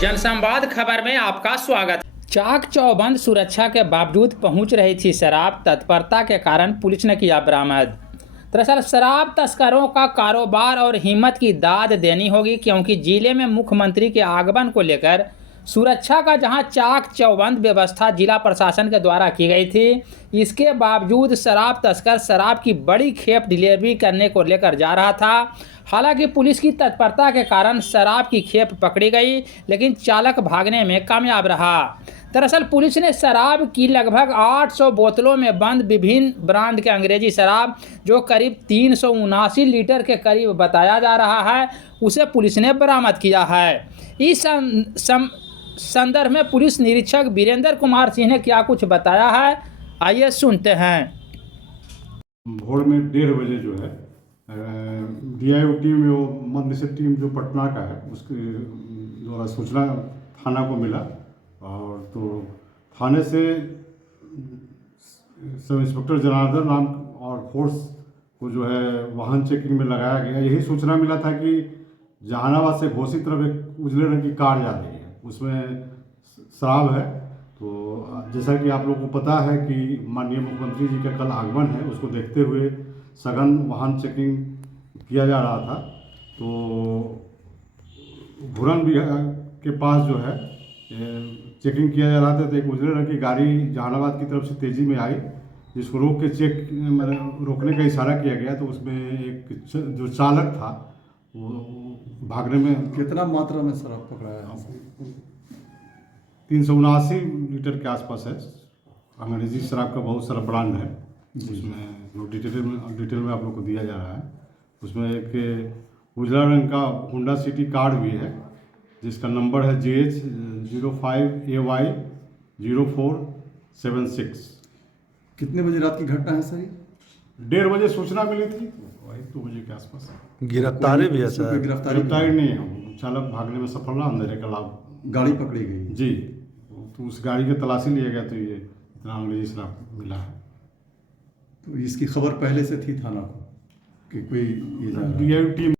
जनसंवाद खबर में आपका स्वागत। चाक चौबंद सुरक्षा के बावजूद पहुंच रही थी शराब, तत्परता के कारण पुलिस ने किया बरामद। दरअसल शराब तस्करों का कारोबार और हिम्मत की दाद देनी होगी, क्योंकि जिले में मुख्यमंत्री के आगमन को लेकर सुरक्षा का जहां चाक चौबंद व्यवस्था जिला प्रशासन के द्वारा की गई थी, इसके बावजूद शराब तस्कर शराब की बड़ी खेप डिलीवरी करने को लेकर जा रहा था। हालांकि पुलिस की तत्परता के कारण शराब की खेप पकड़ी गई, लेकिन चालक भागने में कामयाब रहा। दरअसल पुलिस ने शराब की लगभग 800 बोतलों में बंद विभिन्न ब्रांड के अंग्रेजी शराब, जो करीब 379 लीटर के करीब बताया जा रहा है, उसे पुलिस ने बरामद किया है। इस संदर्भ में पुलिस निरीक्षक वीरेंद्र कुमार सिंह ने क्या कुछ बताया है, आइए सुनते हैं। भोर में 1:30 बजे जो है DIO टीम, वो मध्य निषेध टीम जो पटना का है, उसके द्वारा सूचना थाना को मिला, और तो थाने से सब इंस्पेक्टर जनार्दन नाम और फोर्स को जो है वाहन चेकिंग में लगाया गया। यही सूचना मिला था कि जहानाबाद से घोसी तरफ एक उजले रंग की कार जा रही है, उसमें शराब है। तो जैसा कि आप लोगों को पता है कि माननीय मुख्यमंत्री जी का कल आगमन है, उसको देखते हुए सघन वाहन चेकिंग किया जा रहा था। तो भूरन के पास जो है चेकिंग किया जा रहा था, तो एक उजले रंग की गाड़ी जहानाबाद की तरफ से तेज़ी में आई, जिसको रोक के रोकने का इशारा किया गया। तो उसमें एक जो चालक था वो भागने में। कितना मात्रा में शराब पकड़ाया? 379 लीटर के आसपास है। अंग्रेजी शराब का बहुत सारा ब्रांड है, उसमें जो डिटेल में आप लोग को दिया जा रहा है। उसमें एक उजला रंग का होंडा सिटी कार भी है, जिसका नंबर है JH 05AY 0476। कितने बजे रात की घटना है सर? 1:30 बजे सूचना मिली थी, वही 2 बजे के आसपास। गिरफ्तारी भी है सर? गिरफ्तारी नहीं है, चालक भागने में सफल रहा, अंधेरे का लाभ। गाड़ी पकड़ी गई जी, तो उस गाड़ी की तलाशी लिया गया, तो ये इतना अंग्रेजी शराब मिला है। तो इसकी खबर पहले से थी थाना को कि कोई ये जा रहा है? DIO team